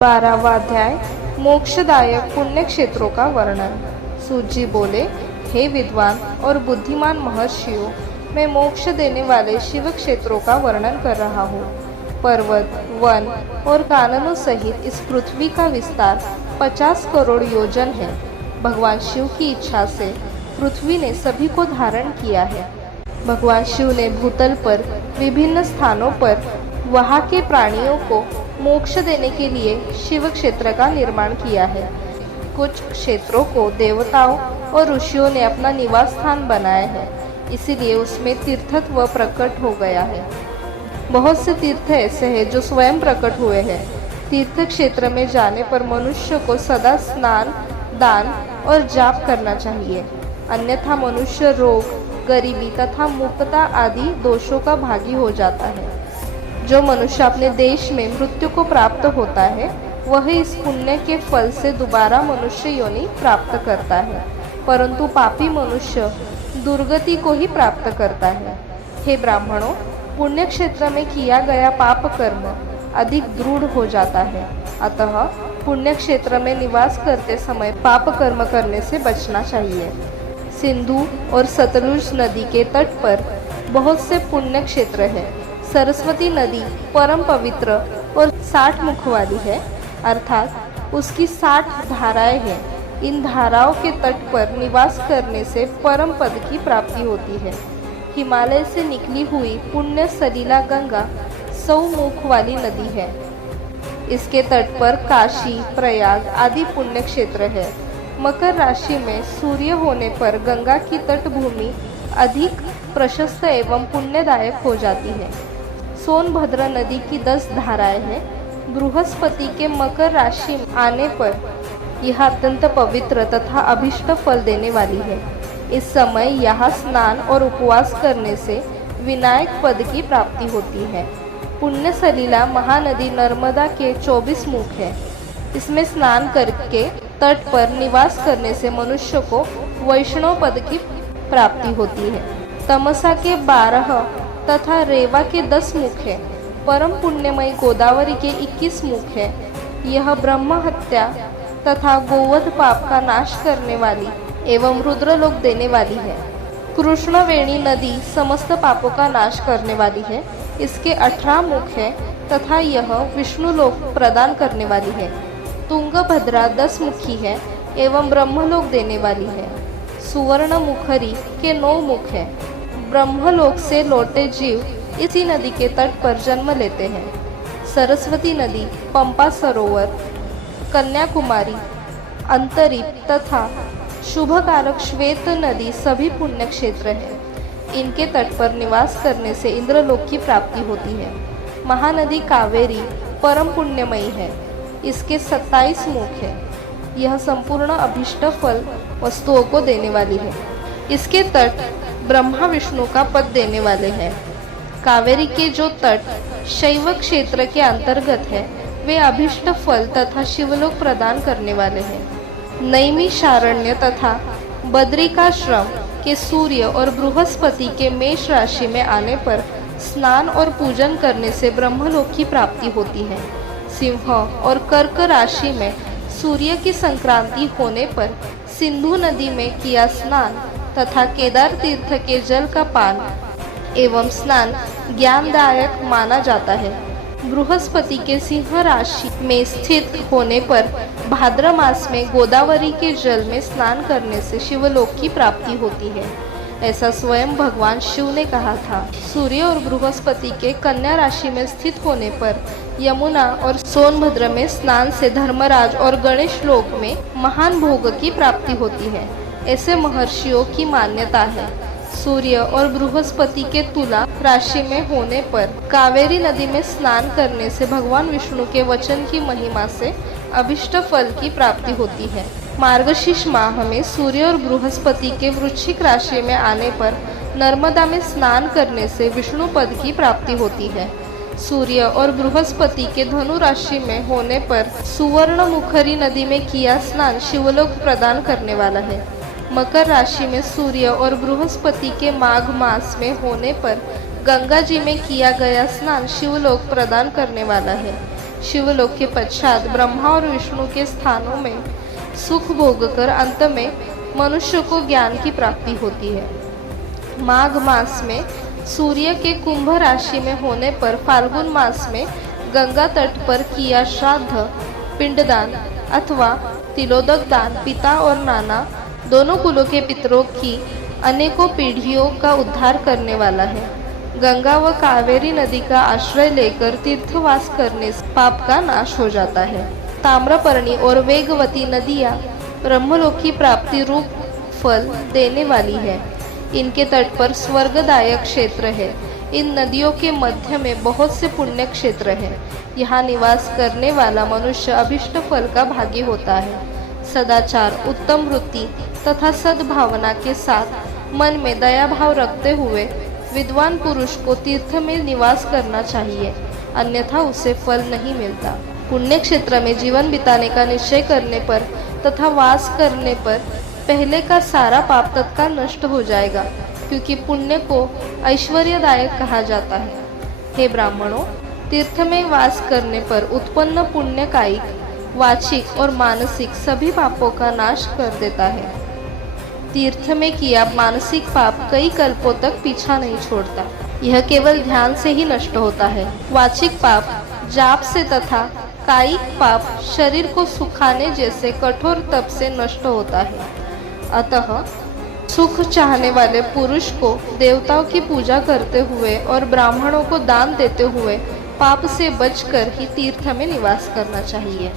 12वां अध्याय मोक्षदायक पुण्य क्षेत्रों का वर्णन। सूत जी बोले, हे विद्वान और बुद्धिमान महर्षियों, मैं मोक्ष देने वाले शिव क्षेत्रों का वर्णन कर रहा हूँ। पर्वत, वन और काननों सहित इस पृथ्वी का विस्तार 50 करोड़ योजन है। भगवान शिव की इच्छा से पृथ्वी ने सभी को धारण किया है। भगवान शिव ने भूतल पर विभिन्न स्थानों पर वहाँ के प्राणियों को मोक्ष देने के लिए शिव क्षेत्र का निर्माण किया है। कुछ क्षेत्रों को देवताओं और ऋषियों ने अपना निवास स्थान बनाया है, इसीलिए उसमें तीर्थत्व प्रकट हो गया है। बहुत से तीर्थ ऐसे हैं जो स्वयं प्रकट हुए हैं। तीर्थ क्षेत्र में जाने पर मनुष्य को सदा स्नान, दान और जाप करना चाहिए, अन्यथा मनुष्य रोग, गरीबी तथा मुक्तता आदि दोषों का भागी हो जाता है। जो मनुष्य अपने देश में मृत्यु को प्राप्त होता है, वह इस पुण्य के फल से दोबारा मनुष्य योनि प्राप्त करता है, परंतु पापी मनुष्य दुर्गति को ही प्राप्त करता है। हे ब्राह्मणों, पुण्य क्षेत्र में किया गया पाप कर्म अधिक दृढ़ हो जाता है, अतः पुण्य क्षेत्र में निवास करते समय पाप कर्म करने से बचना चाहिए। सिंधु और सतलुज नदी के तट पर बहुत से पुण्य क्षेत्र हैं। सरस्वती नदी परम पवित्र और 60 मुख वाली है, अर्थात उसकी 60 धाराएं हैं। इन धाराओं के तट पर निवास करने से परम पद की प्राप्ति होती है। हिमालय से निकली हुई पुण्य सलीला गंगा 100 मुख वाली नदी है। इसके तट पर काशी, प्रयाग आदि पुण्य क्षेत्र है। मकर राशि में सूर्य होने पर गंगा की तटभूमि अधिक प्रशस्त एवं पुण्यदायक हो जाती है। सोनभद्र नदी की 10 धाराएं हैं। बृहस्पति के मकर राशि में आने पर यह अत्यंत पवित्र तथा अभिष्ट फल देने वाली है। इस समय यहाँ स्नान और उपवास करने से विनायक पद की प्राप्ति होती है। पुण्य सलीला महानदी नर्मदा के 24 मुख है। इसमें स्नान करके तट पर निवास करने से मनुष्य को वैष्णव पद की प्राप्ति होती है। तमसा के 12 तथा रेवा के 10 मुख है। परम पुण्यमयी गोदावरी के 21 मुख है। यह ब्रह्म हत्या तथा गोवध पाप का नाश करने वाली एवं रुद्रलोक देने वाली है। कृष्णवेणी नदी समस्त पापों का नाश करने वाली है। इसके 18 मुख है तथा यह विष्णुलोक प्रदान करने वाली है। तुंगभद्रा 10 मुखी है एवं ब्रह्मलोक देने वाली है। सुवर्ण मुखरी के 9 मुख है। ब्रह्मलोक से लौटे जीव इसी नदी के तट पर जन्म लेते हैं। सरस्वती नदी, पंपा सरोवर, कन्याकुमारी, अंतरिप तथा शुभकारक श्वेत नदी सभी पुण्य क्षेत्र हैं। इनके तट पर निवास करने से इंद्रलोक की प्राप्ति होती है। महानदी कावेरी परम पुण्यमयी है। इसके 27 मुख है। यह संपूर्ण अभिष्ट फल वस्तुओं को देने वाली है। इसके तट ब्रह्मा विष्णु का पद देने वाले हैं। कावेरी के जो तट शैव क्षेत्र के अंतर्गत है, वे अभिष्ट फल तथा शिवलोक प्रदान करने वाले हैं। नैमिषारण्य तथा बद्रिकाश्रम के सूर्य और बृहस्पति के मेष राशि में आने पर स्नान और पूजन करने से ब्रह्मलोक की प्राप्ति होती है। सिंह और कर्क राशि में सूर्य की संक्रांति होने पर सिंधु नदी में किया स्नान तथा केदार तीर्थ के जल का पान एवं स्नान ज्ञानदायक माना जाता है। बृहस्पति के सिंह राशि में स्थित होने पर भाद्र मास में गोदावरी के जल में स्नान करने से शिवलोक की प्राप्ति होती है, ऐसा स्वयं भगवान शिव ने कहा था। सूर्य और बृहस्पति के कन्या राशि में स्थित होने पर यमुना और सोनभद्र में स्नान से धर्मराज और गणेश लोक में महान भोग की प्राप्ति होती है, ऐसे महर्षियों की मान्यता है। सूर्य और बृहस्पति के तुला राशि में होने पर कावेरी नदी में स्नान करने से भगवान विष्णु के वचन की महिमा से अभिष्ट फल की प्राप्ति होती है। मार्गशीर्ष माह में सूर्य और बृहस्पति के वृश्चिक राशि में आने पर नर्मदा में स्नान करने से विष्णु पद की प्राप्ति होती है। सूर्य और बृहस्पति के धनु राशि में होने पर सुवर्ण मुखरी नदी में किया स्नान शिवलोक प्रदान करने वाला है। मकर राशि में सूर्य और बृहस्पति के माघ मास में होने पर गंगा जी में किया गया स्नान शिवलोक प्रदान करने वाला है। शिवलोक के पश्चात ब्रह्मा और विष्णु के स्थानों में सुख भोगकर अंत में मनुष्य को ज्ञान की प्राप्ति होती है। माघ मास में सूर्य के कुंभ राशि में होने पर फाल्गुन मास में गंगा तट पर किया श्राद्ध, पिंडदान अथवा तिलोदक दान पिता और नाना दोनों कुलों के पितरों की अनेकों पीढ़ियों का उद्धार करने वाला है। गंगा व कावेरी नदी का आश्रय लेकर तीर्थवास करने से पाप का नाश हो जाता है। ताम्रपर्णी और वेगवती नदियाँ ब्रह्मलोक की प्राप्ति रूप फल देने वाली है। इनके तट पर स्वर्गदायक क्षेत्र है। इन नदियों के मध्य में बहुत से पुण्य क्षेत्र हैं। यहाँ निवास करने वाला मनुष्य अभिष्ट फल का भागी होता है। सदाचार, उत्तम वृत्ति तथा सद्भावना के साथ मन में दया भाव रखते हुए विद्वान पुरुष को तीर्थ में निवास करना चाहिए, अन्यथा उसे फल नहीं मिलता। पुण्य क्षेत्र में जीवन बिताने का निश्चय करने पर तथा वास करने पर पहले का सारा पाप तत्काल नष्ट हो जाएगा, क्योंकि पुण्य को ऐश्वर्यदायक कहा जाता है। हे ब्राह्मणों, तीर्थ में वास करने पर उत्पन्न पुण्य कायिक, वाचिक और मानसिक सभी पापों का नाश कर देता है। तीर्थ में किया मानसिक पाप कई कल्पों तक पीछा नहीं छोड़ता। यह केवल ध्यान से ही नष्ट होता है। वाचिक पाप जाप से तथा कायिक पाप शरीर को सुखाने जैसे कठोर तप से नष्ट होता है। अतः सुख चाहने वाले पुरुष को देवताओं की पूजा करते हुए और ब्राह्मणों को दान देते हुए पाप से बचकर ही तीर्थ में निवास करना चाहिए।